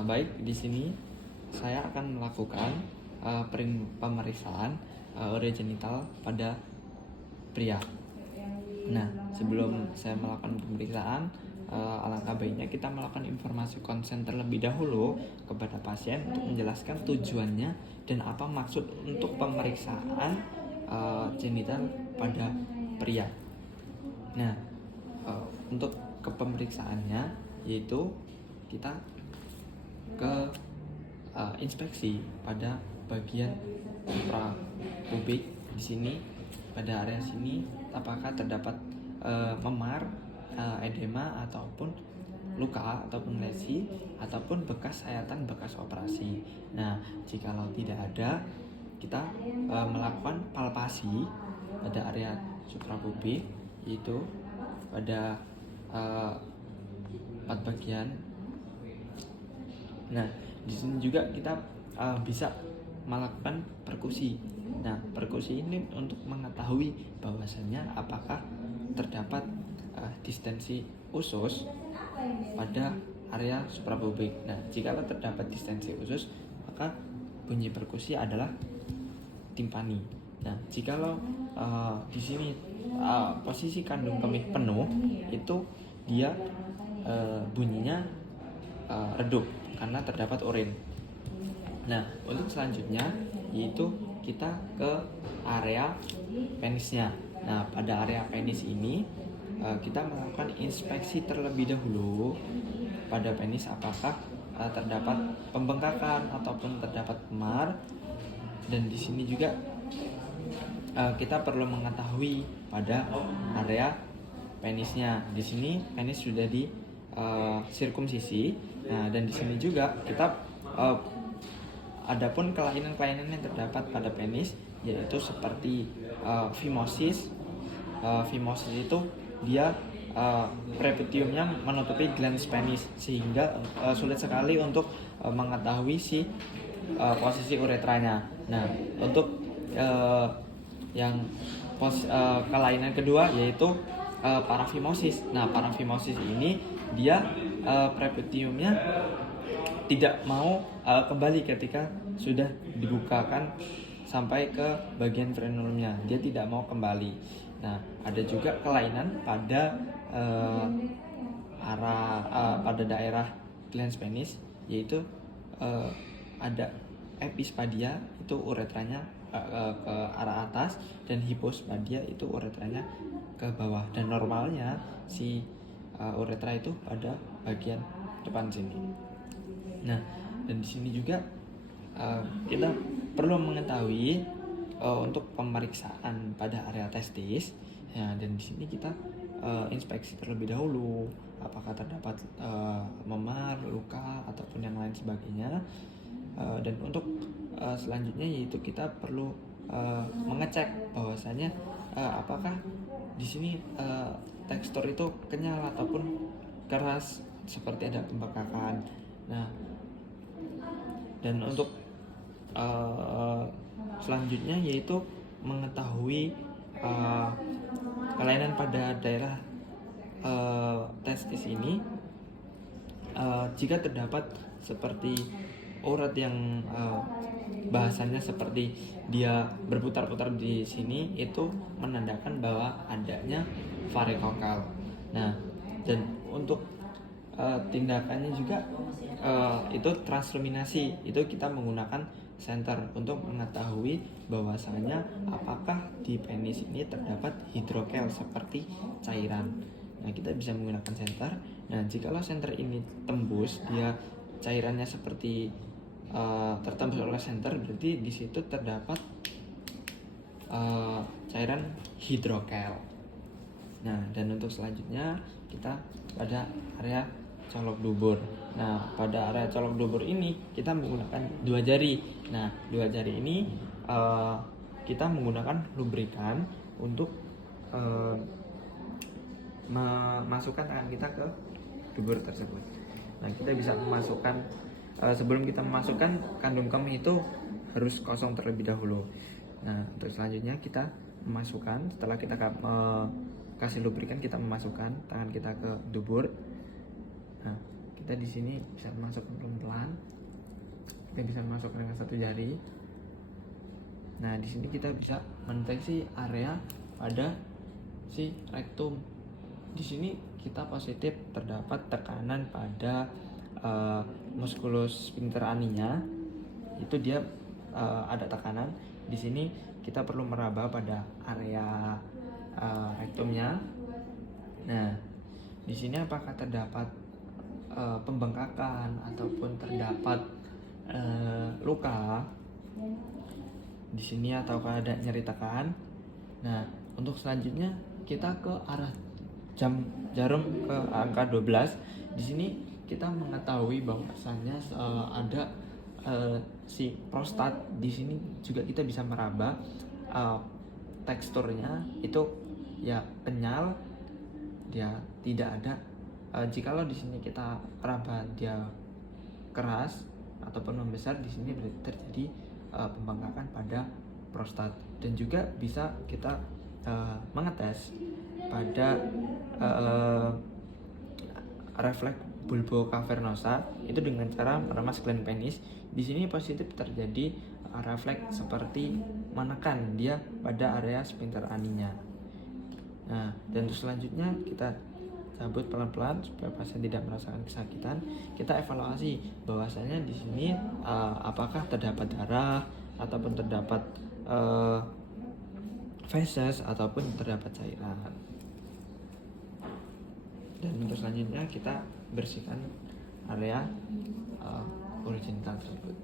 Baik, di sini saya akan melakukan pemeriksaan urea genital pada pria. Nah, sebelum saya melakukan pemeriksaan, alangkah baiknya kita melakukan informasi konsen terlebih dahulu kepada pasien untuk menjelaskan tujuannya dan apa maksud untuk pemeriksaan genital pada pria. Nah, untuk kepemeriksaannya yaitu kita ke inspeksi pada bagian suprapubik di sini, pada area sini apakah terdapat memar, edema ataupun luka ataupun lesi ataupun bekas sayatan bekas operasi. Nah, jikalau tidak ada, kita melakukan palpasi pada area suprapubik, yaitu pada 4 bagian. Nah, di sini juga kita bisa melakukan perkusi. Nah, perkusi ini untuk mengetahui bahwasannya apakah terdapat distensi usus pada area suprapubik. Nah, jika terdapat distensi usus, maka bunyi perkusi adalah timpani. Nah, jikalau di sini posisi kandung kemih penuh, itu dia bunyinya redup karena terdapat urin. Nah, untuk selanjutnya yaitu kita ke area penisnya. Nah, pada area penis ini kita melakukan inspeksi terlebih dahulu pada penis apakah terdapat pembengkakan ataupun terdapat memar. Dan di sini juga kita perlu mengetahui pada area penisnya. Di sini penis sudah di sirkumsisi. Nah, dan di sini juga kita adapun kelainan-kelainan yang terdapat pada penis yaitu seperti fimosis. Fimosis itu dia preputiumnya menutupi glans penis sehingga sulit sekali untuk mengetahui posisi uretranya. Nah, untuk kelainan kedua yaitu parafimosis. Nah, parafimosis ini dia preputiumnya tidak mau kembali ketika sudah dibukakan sampai ke bagian frenulumnya, dia tidak mau kembali. Nah, ada juga kelainan pada pada daerah glans penis, yaitu ada epispadia, itu uretranya ke arah atas, dan hipospadia itu uretranya ke bawah. Dan normalnya si uretra itu pada bagian depan sini. Nah, dan di sini juga kita perlu mengetahui untuk pemeriksaan pada area testis. Ya, dan di sini kita inspeksi terlebih dahulu apakah terdapat memar, luka ataupun yang lain sebagainya. Dan untuk selanjutnya yaitu kita perlu mengecek bahwasanya apakah di sini tekstur itu kenyal ataupun keras seperti ada pembengkakan. Nah, dan untuk selanjutnya yaitu mengetahui kelainan pada daerah testis ini. Jika terdapat seperti urat yang bahasanya seperti dia berputar-putar di sini, itu menandakan bahwa adanya varikokal. Nah, dan untuk tindakannya juga itu transluminasi. Itu kita menggunakan senter untuk mengetahui bahwasanya apakah di penis ini terdapat hidrokel seperti cairan. Nah, kita bisa menggunakan senter. Nah, jikalau senter ini tembus, dia cairannya seperti tertembus oleh senter, berarti di situ terdapat cairan hidrokel. Nah, dan untuk selanjutnya kita pada area colok dubur. Nah, pada area colok dubur ini kita menggunakan 2 jari. Nah, 2 jari ini kita menggunakan lubrikan untuk memasukkan tangan kita ke dubur tersebut. Nah, kita bisa memasukkan sebelum kita memasukkan kandung kemih itu harus kosong terlebih dahulu. Nah, untuk selanjutnya kita memasukkan, setelah kita kasih lubrikan, kita memasukkan tangan kita ke dubur. Nah, kita di sini bisa masuk pelan-pelan, kita bisa masuk dengan satu jari. Nah di sini kita bisa mendeteksi area pada si rektum. Di sini kita positif terdapat tekanan pada musculus sphincter aninya, itu dia ada tekanan. Di sini kita perlu meraba pada area rektumnya. Nah, di sini apakah terdapat pembengkakan ataupun terdapat luka di sini ataukah ada nyeri tekan. Nah, untuk selanjutnya kita ke arah jarum ke angka 12. Di sini kita mengetahui bahwasannya ada si prostat. Di sini juga kita bisa meraba teksturnya itu ya kenyal, dia tidak ada. Jikalau di sini kita raba dia keras ataupun membesar, di sini terjadi pembengkakan pada prostat. Dan juga bisa kita mengetes pada refleks bulbocavernosa itu dengan cara meremas gland penis. Di sini positif terjadi refleks seperti menekan dia pada area sphincter aninya. Nah, dan untuk selanjutnya kita cabut pelan-pelan supaya pasien tidak merasakan kesakitan. Kita evaluasi bahwasanya di sini apakah terdapat darah ataupun terdapat feses ataupun terdapat cairan. Dan untuk selanjutnya kita bersihkan area urogenital tersebut.